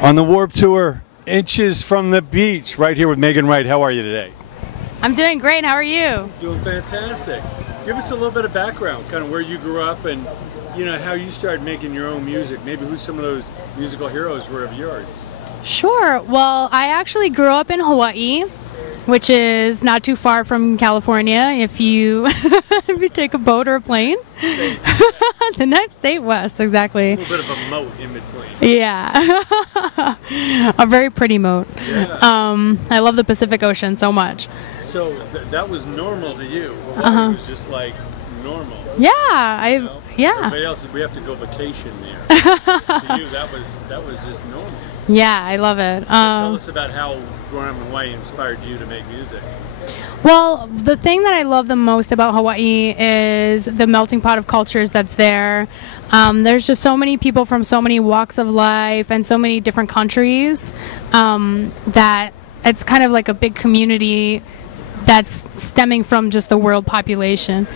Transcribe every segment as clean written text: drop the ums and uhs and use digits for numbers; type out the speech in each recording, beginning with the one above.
On the Warped Tour, inches from the beach, right here with Meghan Wright. How are you today? I'm doing great. How are you? Doing fantastic. Give us a little bit of background, kind of where you grew up and, you know, how you started making your own music. Maybe who some of those musical heroes were of yours. Sure. Well, I actually grew up in Hawaii, which is not too far from California if you if you take a boat or a plane. The next state west, exactly. A little bit of a moat in between. Yeah. A very pretty moat. Yeah. I love the Pacific Ocean so much. So that was normal to you. Hawaii was just like normal. Yeah, You know? yeah. Everybody else, we have to go vacation there. To you, that was just normal. Yeah, I love it. Tell us about how growing up in Hawaii inspired you to make music. Well, the thing that I love the most about Hawaii is the melting pot of cultures that's there. There's just so many people from so many walks of life and so many different countries that it's kind of like a big community that's stemming from just the world population.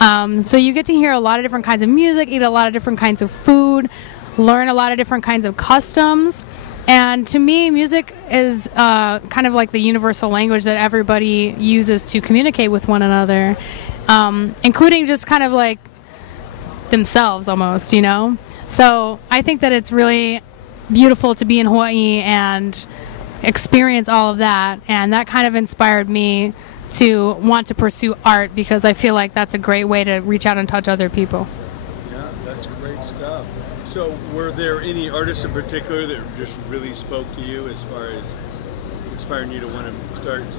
So you get to hear a lot of different kinds of music, eat a lot of different kinds of food, learn a lot of different kinds of customs. And to me, music is kind of like the universal language that everybody uses to communicate with one another, including just kind of like themselves almost, you know? So I think that it's really beautiful to be in Hawaii and experience all of that. And that kind of inspired me to want to pursue art because I feel like that's a great way to reach out and touch other people. Yeah, that's great stuff. So were there any artists in particular that just really spoke to you as far as inspiring you to want to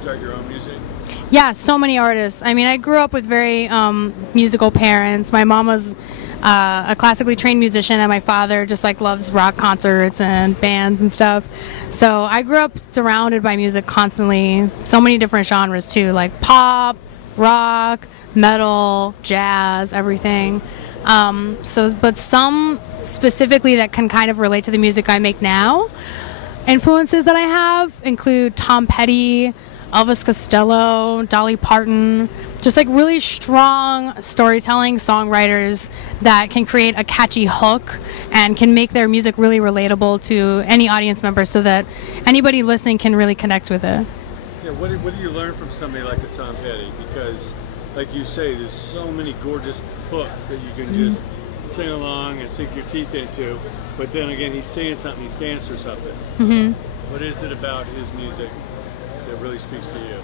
start your own music? Yeah, so many artists. I mean, I grew up with very musical parents. My mom was a classically trained musician, and my father just like loves rock concerts and bands and stuff. So I grew up surrounded by music constantly. So many different genres too, like pop, rock, metal, jazz, everything. But some specifically that can kind of relate to the music I make now. Influences that I have include Tom Petty, Elvis Costello, Dolly Parton, just like really strong storytelling songwriters that can create a catchy hook and can make their music really relatable to any audience member so that anybody listening can really connect with it. Yeah, what do you learn from somebody like a Tom Petty? Because, like you say, there's so many gorgeous hooks that you can just sing along and sink your teeth into, but then again, he's saying something, he stands for something. What is it about his music that really speaks to you?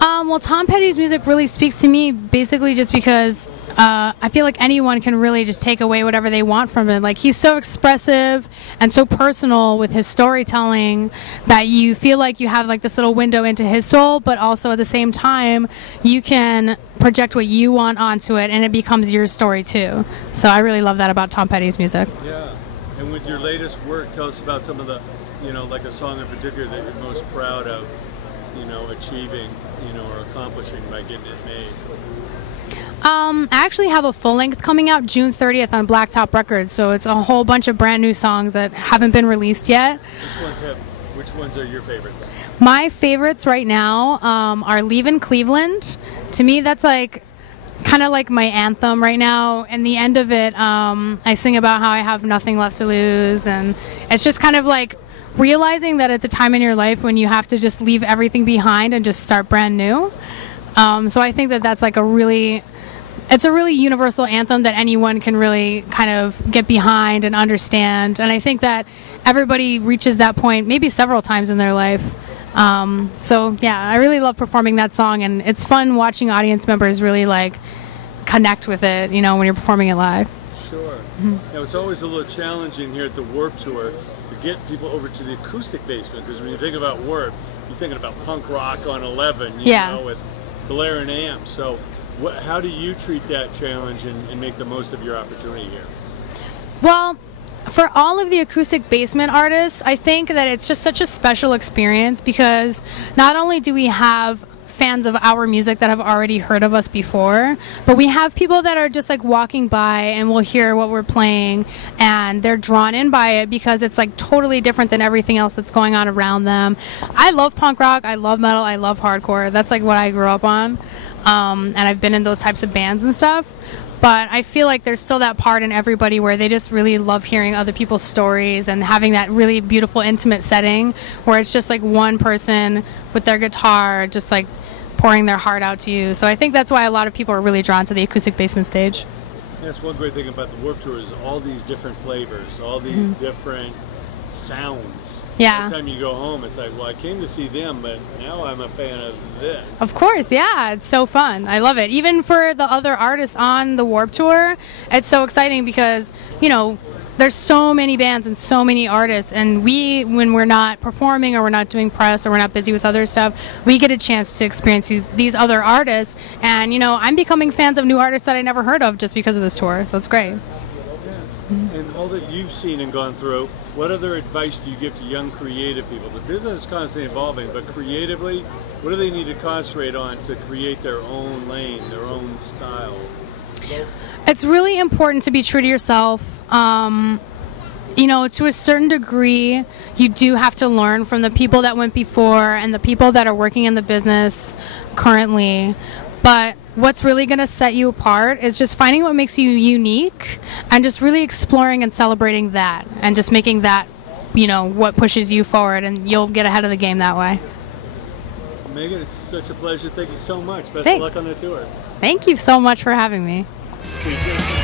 Well, Tom Petty's music really speaks to me basically just because I feel like anyone can really just take away whatever they want from it. Like, he's so expressive and so personal with his storytelling that you feel like you have like this little window into his soul, but also at the same time you can project what you want onto it and it becomes your story too. So I really love that about Tom Petty's music. Yeah, and with your latest work, tell us about some of the, you know, like a song in particular that you're most proud of, you know, achieving, you know, or accomplishing by getting it made. I actually have a full length coming out June 30th on Blacktop Records, so it's a whole bunch of brand new songs that haven't been released yet. Which ones are your favorites? My favorites right now are Leavin' Cleveland. To me, that's like kind of like my anthem right now. And the end of it, I sing about how I have nothing left to lose, and it's just kind of like realizing that it's a time in your life when you have to just leave everything behind and just start brand new. So I think that that's like it's a really universal anthem that anyone can really kind of get behind and understand. And I think that everybody reaches that point maybe several times in their life. So yeah, I really love performing that song, and it's fun watching audience members really like connect with it, you know, when you're performing it live. Sure. Now, it's always a little challenging here at the Warped Tour to get people over to the acoustic basement, because when you think about Warped, you're thinking about punk rock on 11, you know, with blaring amps. So how do you treat that challenge and make the most of your opportunity here? Well, for all of the acoustic basement artists, I think that it's just such a special experience because not only do we have fans of our music that have already heard of us before, but we have people that are just like walking by and will hear what we're playing and they're drawn in by it because it's like totally different than everything else that's going on around them. I love punk rock, I love metal, I love hardcore. That's like what I grew up on, and I've been in those types of bands and stuff. But I feel like there's still that part in everybody where they just really love hearing other people's stories and having that really beautiful, intimate setting where it's just like one person with their guitar just like pouring their heart out to you. So I think that's why a lot of people are really drawn to the acoustic basement stage. That's one great thing about the Warped Tour is all these different flavors, all these different sounds. Yeah. Every time you go home, it's like, well, I came to see them, but now I'm a fan of this. Of course, yeah. It's so fun. I love it. Even for the other artists on the Warped Tour, it's so exciting because, you know, there's so many bands and so many artists, and we, when we're not performing or we're not doing press or we're not busy with other stuff, we get a chance to experience these other artists. And, you know, I'm becoming fans of new artists that I never heard of just because of this tour, so it's great. And all that you've seen and gone through, what other advice do you give to young creative people? The business is constantly evolving, but creatively, what do they need to concentrate on to create their own lane, their own style? It's really important to be true to yourself. You know, to a certain degree, you do have to learn from the people that went before and the people that are working in the business currently. But what's really going to set you apart is just finding what makes you unique and just really exploring and celebrating that and just making that, you know, what pushes you forward, and you'll get ahead of the game that way. Megan, it's such a pleasure. Thank you so much. Best Thanks. of luck on the tour. Thank you so much for having me. Thank you.